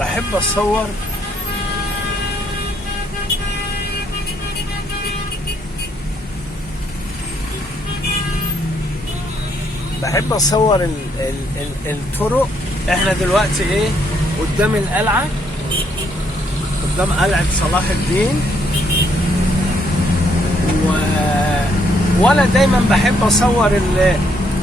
بحب اصور الطرق. احنا دلوقتي ايه؟ قدام القلعة، قدام قلعة صلاح الدين. وانا دايما بحب اصور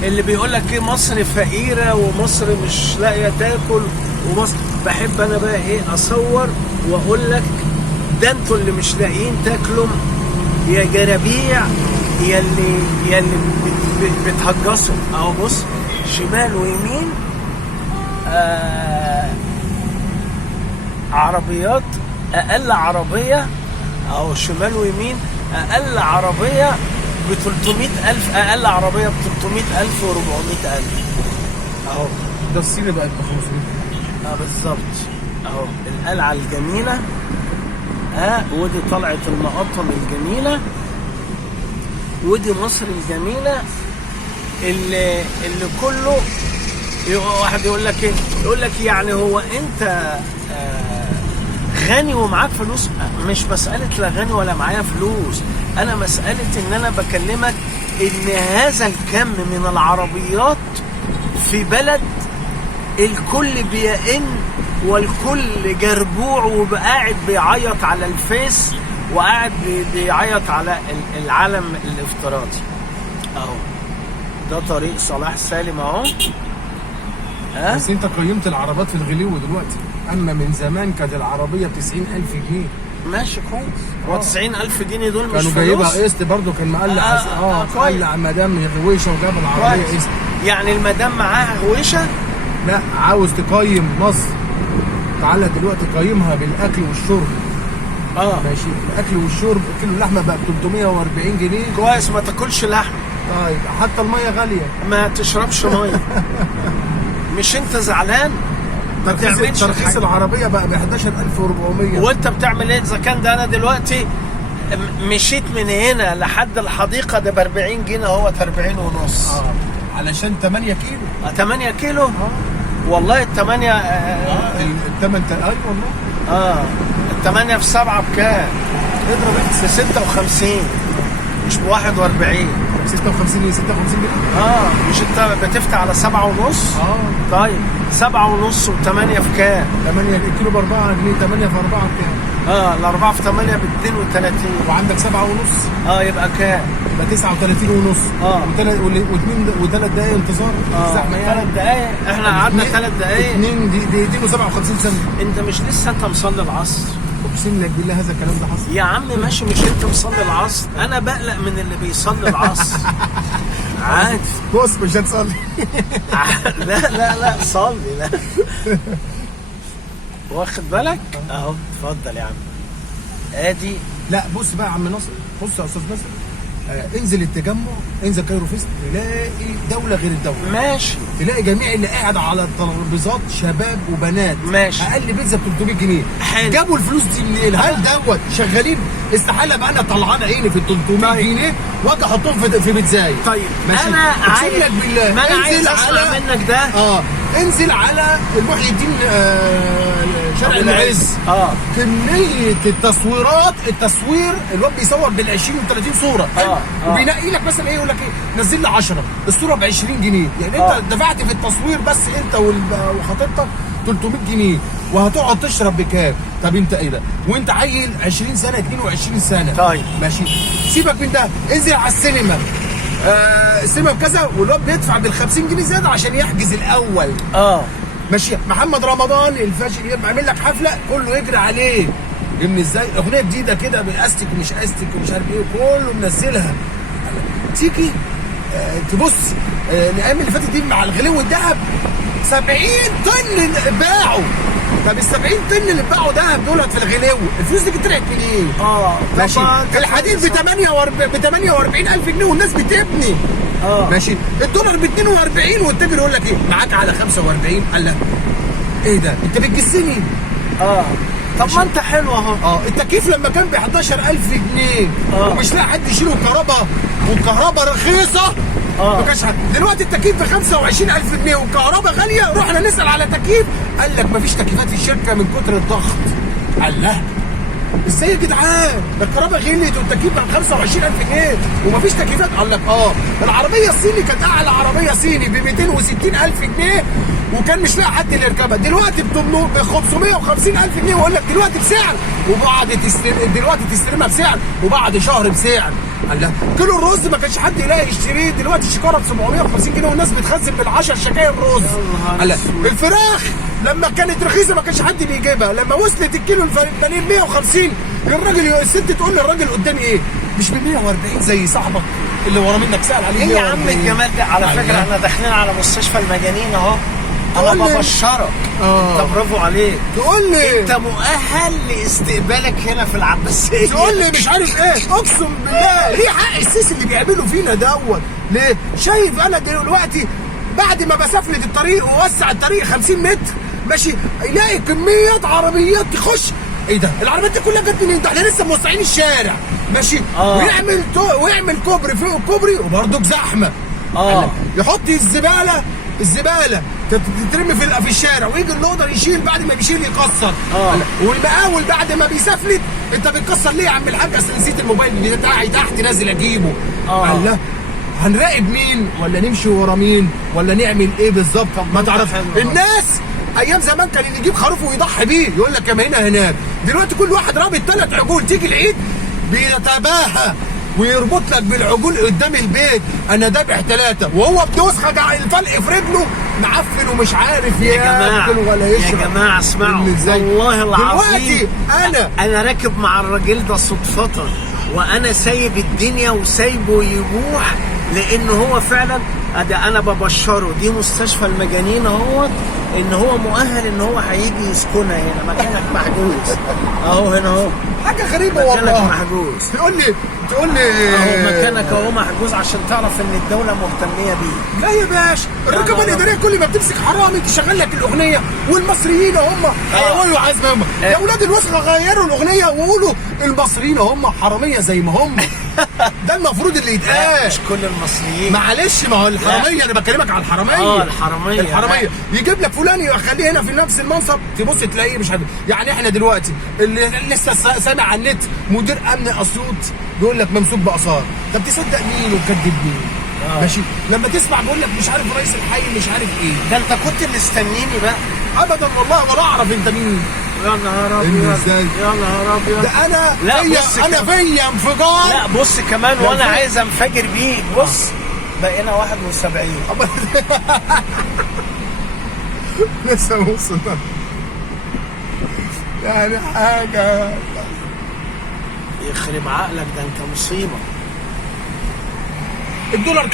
اللي بيقول لك ايه، مصر فقيرة ومصر مش لاقية تاكل ومصر. بحب انا بقى ايه، اصور واقول لك ده انتوا اللي مش لاقيين تاكلوا يا جرابيع، يا اللي بتهجصوا. اهو بص، شمال ويمين عربيات. اقل عربية اهو شمال ويمين، اقل عربية ب 300,000، اقل عربية ب 300,000 و 400,000 اهو. ده الصيني بقت ب 500. بالظبط. اهو القلعة الجميلة، ودي طلعت المقطم الجميلة، ودي مصر الجميلة اللي كله واحد يقول لك ايه، يقول لك يعني هو انت غني ومعاك فلوس؟ مش مسألة لا غني ولا معايا فلوس، انا مسألة ان انا بكلمك ان هذا الكم من العربيات في بلد الكل بيئن والكل جربوع وقاعد بيعيط على الفيس وقاعد بيعيط على العالم الافتراضي. اهو ده طريق صلاح سالم اهو. بس انت قيمت العربات في الغلو دلوقتي، اما من زمان كانت العربيه ب 90,000 جنيه. ماشي كويس. هو 90,000 جنيه دول مش كانوا جايبها قسط برضه، كان مقلع مقلع مدام غويشه وجاب العربيه قسط. يعني المدام معاها غويشه؟ لا، عاوز تقيم مصر، تعالى دلوقتي قيمها بالاكل والشرب. ماشي، الاكل والشرب، كيلو اللحمه بقى ب 340 جنيه. كويس، ما تاكلش لحم. طيب حتى الميه غاليه، ما تشربش ميه. مش انت زعلان؟ ما تعملش ترخيص العربيه بقى ب 11,400. وانت بتعمل ايه اذا كان ده؟ انا دلوقتي مشيت من هنا لحد الحديقه ده ب 40 جنيه اهوت، 40 ونص. علشان 8 كيلو. 8 كيلو؟ والله الثمانية الثمن ايوه والله. الثمانية في 7 بكام؟ اضرب ب 56 مش ب 41. 56 ايه؟ 56 جنيه. مش انت بتفتح على 7 ونص؟ طيب 7 ونص و8 في كام؟ 8 الكيلو ب 4 جنيه، 8 في 4 بكام؟ ال4 في 8 ب 32. وعندك 7 ونص. يبقى كام؟ يبقى 39 ونص. وثلاث دقايق انتظار. زحمه يعني 3 دقايق. احنا قعدنا 3 دقايق. 2 دقيقتين و57 ثانيه. انت مش لسه انت مصلي العصر؟ اقسم لك بالله هذا الكلام ده حصل يا عم. ماشي، مش انت مصلي العصر؟ انا بقلق من اللي بيصلي العصر. عادي. بص مش هتصلي. لا صلي. لا واخد بالك اهو. اتفضل يا عم. ادي. لا بص بقى يا عم ناصر، بص يا استاذ ناصر، انزل التجمع، انزل كايرو فيست، تلاقي دوله غير الدوله. ماشي. تلاقي جميع اللي قاعد على الترابيزات شباب وبنات. ماشي. اقل بيتزا ب 300 جنيه. حلو. جابوا الفلوس دي منين؟ هل دوت شغالين؟ استحاله بقى انا طلعان عيني في ال 300 جنيه واجي احطهم في بيتزاي. طيب ماشي. انا عايز لك بالله، ما انا عايز اسمع منك ده. انزل على محي الدين شارع العز. كميه التصوير الواد بيصور بال 20 و 30 صوره. وبينقي لك مثلا ايه، يقول لك ايه، نزل لي 10 الصوره ب 20 جنيه. يعني انت دفعت في التصوير بس انت وخطيبتك 300 جنيه، وهتقعد تشرب بكام؟ طب انت ايه ده؟ وانت عيل 20 سنه 22 سنه. طيب ماشي، سيبك من ده، انزل على السينما. السينما بكذا، والواد بيدفع بال 50 جنيه زياده عشان يحجز الاول. ماشي. محمد رمضان الفاشل يبقى عامل لك حفله كله يجري عليه. جبني ازاي؟ اغنيه جديده كده باستك ومش استك ومش عارف ايه، كله منزلها. تيجي تبص الايام اللي فاتت دي مع الغلو الذهب 70 طن باعوا. طب ال 70 طن اللي باعوا دهب دولت في الغلو، الفلوس دي طلعت منين؟ ماشي. الحديد ب 48,000 جنيه والناس بتبني. ماشي. الدولار ب 42 والتاجر يقول لك ايه؟ معاك على 45. قال لك ايه ده؟ انت بتجسني؟ طب ما انت حلو اهو. التكييف لما كان ب 11,000 جنيه ومش لاقي حد يشيله الكهرباء، والكهرباء رخيصه، ما كانش حد. دلوقتي التكييف ب 25,000 جنيه والكهرباء غاليه، رحنا نسال على تكييف قال لك ما فيش تكييفات في الشركه من كتر الضغط. قال لا ازاي يا جدعان؟ ده الكهرباء غليت والتكييف ب 25,000 جنيه ومفيش تكييفات. قال لك العربيه الصيني كانت اعلى عربيه صيني ب 260,000 جنيه وكان مش لاقي حد اللي يركبها، دلوقتي ب 550,000 جنيه ويقول لك دلوقتي بسعر دلوقتي تستلمها بسعر وبعد شهر بسعر. قال لك كيلو الرز ما كانش حد يلاقي يشتريه، دلوقتي الشكاره ب 750 جنيه والناس بتخزن بال10 شكاير رز. قال لك الفراخ لما كانت رخيصه ما كانش حد بيجيبها، لما وصلت الكيلو البانيه 150 الست تقول للراجل قدامي ايه؟ مش ب 140 زي صاحبك اللي ورا منك سال عليه. ايه يا عم الجمال ده؟ على فكره احنا داخلين على مستشفى المجانين اهو. انا ببشرك انت برافو عليك. تقول لي انت مؤهل لاستقبالك هنا في العباسيه. تقول لي مش عارف ايه. اقسم بالله ليه حق السيس اللي بيعملوا فينا دوت. ليه؟ شايف انا دلوقتي بعد ما بسفلت الطريق ووسع الطريق 50 متر ماشي يلاقي كميه عربيات تخش. ايه ده؟ العربيات دي كلها جت منين؟ ده احنا لسه موسعين الشارع ماشي ويعمل كوبري فوق الكوبري وبرضك زحمه. يحط الزباله تترمي في الشارع ويجي اللودر يشيل، بعد ما بيشيل يكسر. والمقاول بعد ما بيسفلت انت بتكسر ليه يا عم الحاج؟ اصل نسيت الموبايل بتاعي تحت نازل اجيبه. قال لا هنراقب مين ولا نمشي ورا مين ولا نعمل ايه بالظبط؟ ما تعرف. الناس ايام زمان كان اللي يجيب خروف ويضحي بيه يقول لك يا هنا دلوقتي كل واحد رابط 3 عجول، تيجي العيد بيتباهى ويربط لك بالعجول قدام البيت انا دابح 3 وهو بنسخه الفلق في رجله معفن ومش عارف ياكل ولا يشرب. يا جماعه اسمعوا والله العظيم انا راكب مع الراجل ده صدفه وانا سايب الدنيا وسايبه يبوح لان هو فعلا انا ببشره. دي مستشفى المجانين اهوت ان هو مؤهل ان هو هيجي يسكنها هنا. مكانك محجوز اهو هنا اهو. حاجه غريبه والله. مكانك محجوز. تقول لي اهو مكانك اهو محجوز عشان تعرف ان الدوله مهتميه بيه. لا يا باشا الرقابه الاداريه كل ما بتمسك حرامي تشغل لك الاغنيه والمصريين هم هيقولوا عايز هم يا اولاد الوسخه غيروا الاغنيه وقولوا المصريين هم حراميه زي ما هم. ده المفروض اللي يتقال. مش كل المصريين معلش. ما هو الحراميه انا بكلمك على الحراميه. الحراميه يجيب لك فلان يخليه هنا في نفس المنصب تبص تلاقيه مش يعني احنا دلوقتي اللي لسه سامع على النت مدير امن اسيوط بيقول لك ممسوك باثار. طب تصدق مين وتكذب مين؟ ماشي لما تسمع بيقول لك مش عارف رئيس الحي مش عارف ايه. ده انت كنت مستنيني بقى. ابدا والله ولا اعرف انت مين. يا نهار ابيض يا نهار ابيض. ده انا فيا انفجار. لا بص كمان وانا عايز انفجر بيك. بص بقينا 71 لسه وصلنا يعني حاجه يخرب عقلك. ده انت مصيبه. الدولار